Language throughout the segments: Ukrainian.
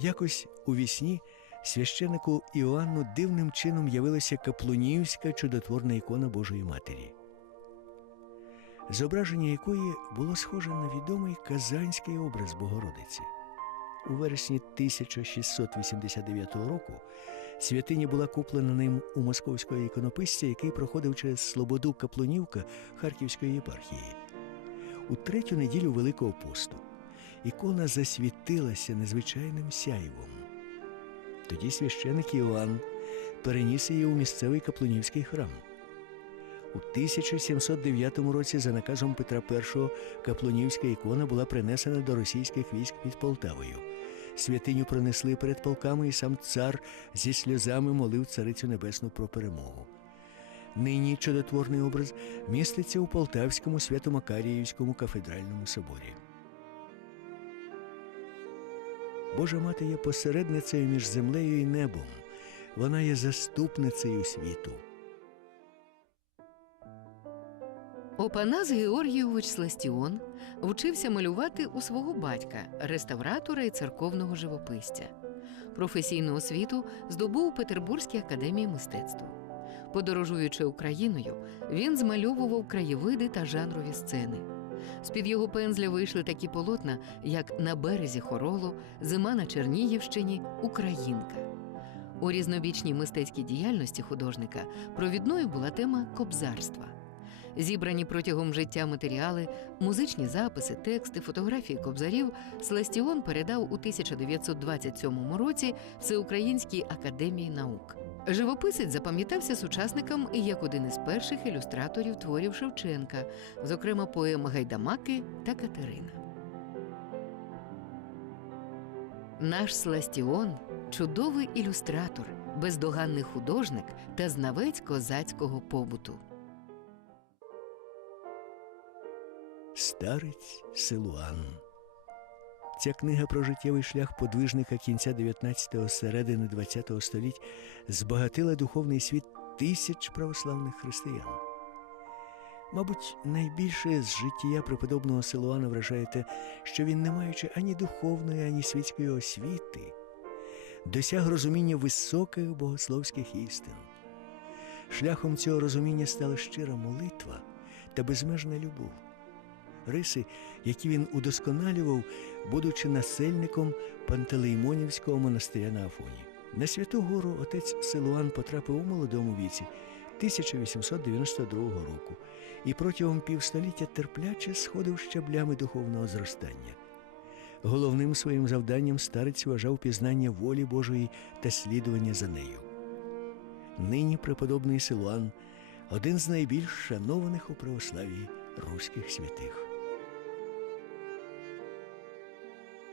Якось у вісні священику Іоанну дивним чином явилася каплунівська чудотворна ікона Божої Матері, зображення якої було схоже на відомий казанський образ Богородиці. У вересні 1689 року святиня була куплена ним у московського іконописця, який проходив через Слободу Каплунівка Харківської єпархії. У третю неділю Великого посту ікона засвітилася незвичайним сяйвом. Тоді священик Іоанн переніс її у місцевий каплунівський храм. У 1709 році, за наказом Петра І, каплунівська ікона була принесена до російських військ під Полтавою. Святиню пронесли перед полками, і сам цар зі сльозами молив Царицю Небесну про перемогу. Нині чудотворний образ міститься у Полтавському Свято-Макаріївському кафедральному соборі. Божа мати є посередницею між землею і небом. Вона є заступницею світу. Опанас Георгійович Сластіон вчився малювати у свого батька, реставратора і церковного живописця. Професійну освіту здобув у Петербурзькій академії мистецтв. Подорожуючи Україною, він змальовував краєвиди та жанрові сцени. З-під його пензля вийшли такі полотна, як на березі Хоролу, Зима на Чернігівщині, Українка. У різнобічній мистецькій діяльності художника провідною була тема кобзарства. Зібрані протягом життя матеріали, музичні записи, тексти, фотографії кобзарів Сластіон передав у 1927 році Всеукраїнській академії наук. Живописець запам'ятався сучасникам як один із перших ілюстраторів творів Шевченка, зокрема поем Гайдамаки та Катерина. Наш Сластіон чудовий ілюстратор, бездоганний художник та знавець козацького побуту. Старець Силуан. Ця книга про життєвий шлях подвижника кінця 19-го, середини 20-го століть збагатила духовний світ тисяч православних християн. Мабуть, найбільше з життя преподобного Силуана вражає те, що він, не маючи ані духовної, ані світської освіти, досяг розуміння високих богословських істин. Шляхом цього розуміння стала щира молитва та безмежна любов риси, які він удосконалював, будучи насельником Пантелеймонівського монастиря на Афоні. На Святу Гору отець Силуан потрапив у молодому віці 1892 року і протягом півстоліття терпляче сходив щаблями духовного зростання. Головним своїм завданням старець вважав пізнання волі Божої та слідування за нею. Нині преподобний Силуан один з найбільш шанованих у православії руських святих.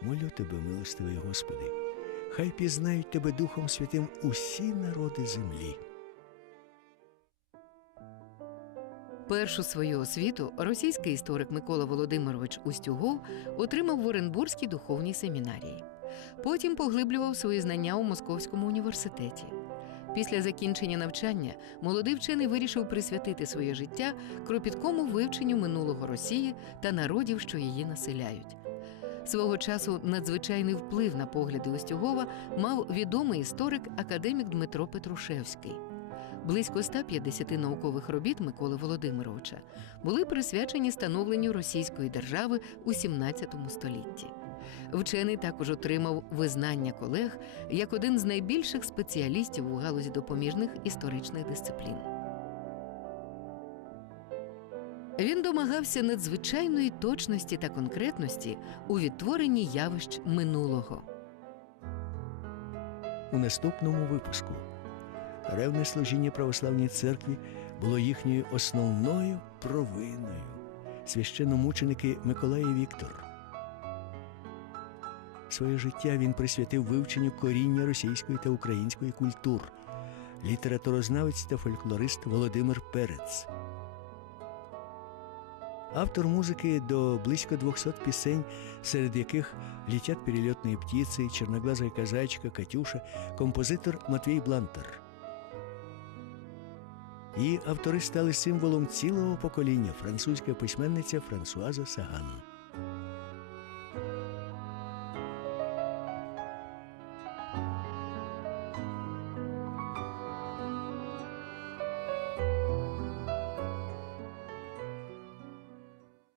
Молю тебе, милостивий Господи, хай пізнають тебе Духом Святим усі народи землі. Першу свою освіту російський історик Микола Володимирович Устюгов отримав в Оренбурзькій духовній семінарії. Потім поглиблював свої знання у Московському університеті. Після закінчення навчання молодий вчений вирішив присвятити своє життя кропіткому вивченню минулого Росії та народів, що її населяють. Свого часу надзвичайний вплив на погляди Устюгова мав відомий історик академік Дмитро Петрушевський. Близько 150 наукових робіт Миколи Володимировича були присвячені становленню російської держави у 17 столітті. Вчений також отримав визнання колег як один з найбільших спеціалістів у галузі допоміжних історичних дисциплін. Він домагався надзвичайної точності та конкретності у відтворенні явищ минулого. У наступному випуску ревне служіння православній церкві було їхньою основною провиною. Священномученики Миколай Віктор. Своє життя він присвятив вивченню коріння російської та української культур. Літературознавець та фольклорист Володимир Перець. Автор музики до близько 200 пісень, серед яких літять перельотні птиці, чорноглаза казачка, Катюша, композитор Матвій Блантер. Її автори стали символом цілого покоління французька письменниця Франсуаза Саган.